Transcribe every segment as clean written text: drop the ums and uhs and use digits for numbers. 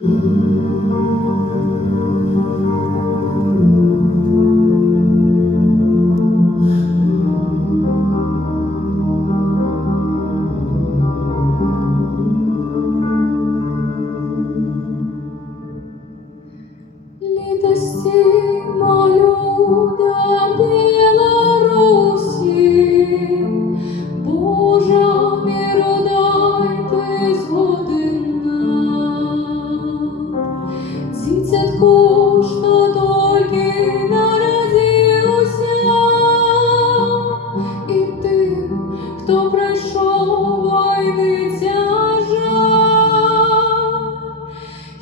Літості молю до Білорусі, Божа миру дайте згоди нам. Дитятку, що тільки народився, і тим, хто пройшов війни тяжар.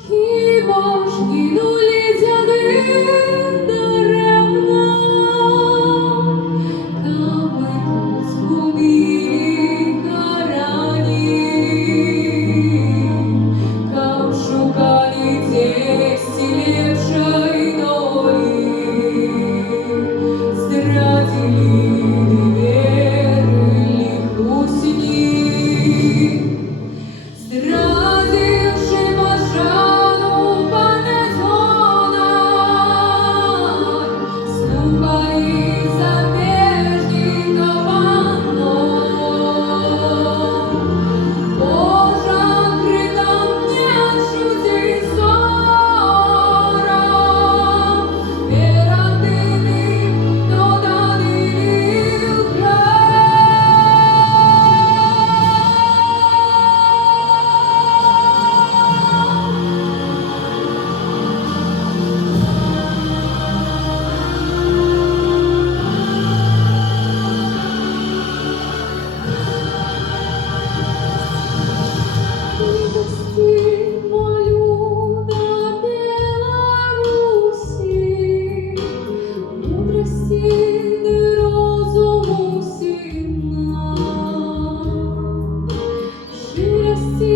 Хіба ж гинули дяди даремно, кабы тут згубили корані, каб шукали десяти лепшої долі, зрадили неверних усні, зрадивши бажану пам'ять гонор, слухай замежника панов. Божа крита мне чуди сором, перед тими, хто данив Літості молю до Білорусі, мудрості й розуму всім нам, щирості,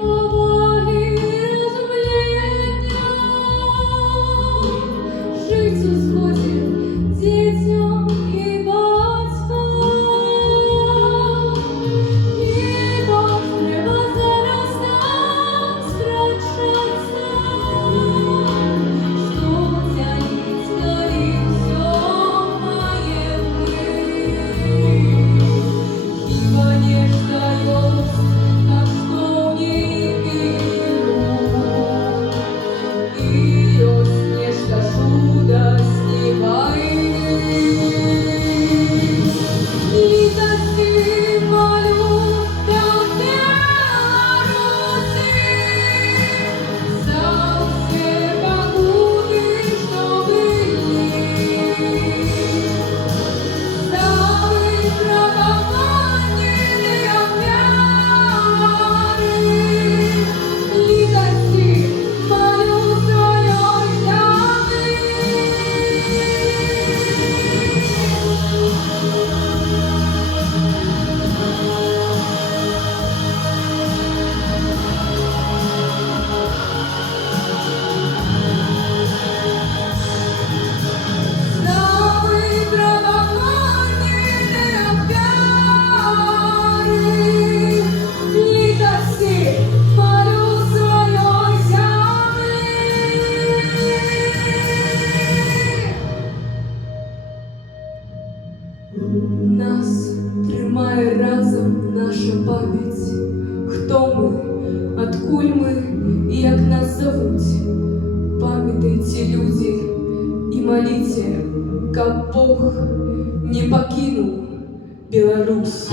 поваги й розумління, жить у згоді дітям і батькам. Хіба ж треба зараз нам скрачаться, щоб цінить далі все маєтки? Хіба не ждать, как что у них берут, и ось нечто чудо сніває. Літості молю до Білорусі, за все погоди, що были, за випробовані обмяри. Літості молю своєї землі. За випробовані обмяри. Літості молю своєї землі. Нас тримає разом наша пам'ять, хто ми, откуль ми і як нас зовуть. Пам'ятайте, люди, і молите, как Бог не покинув Білорусь.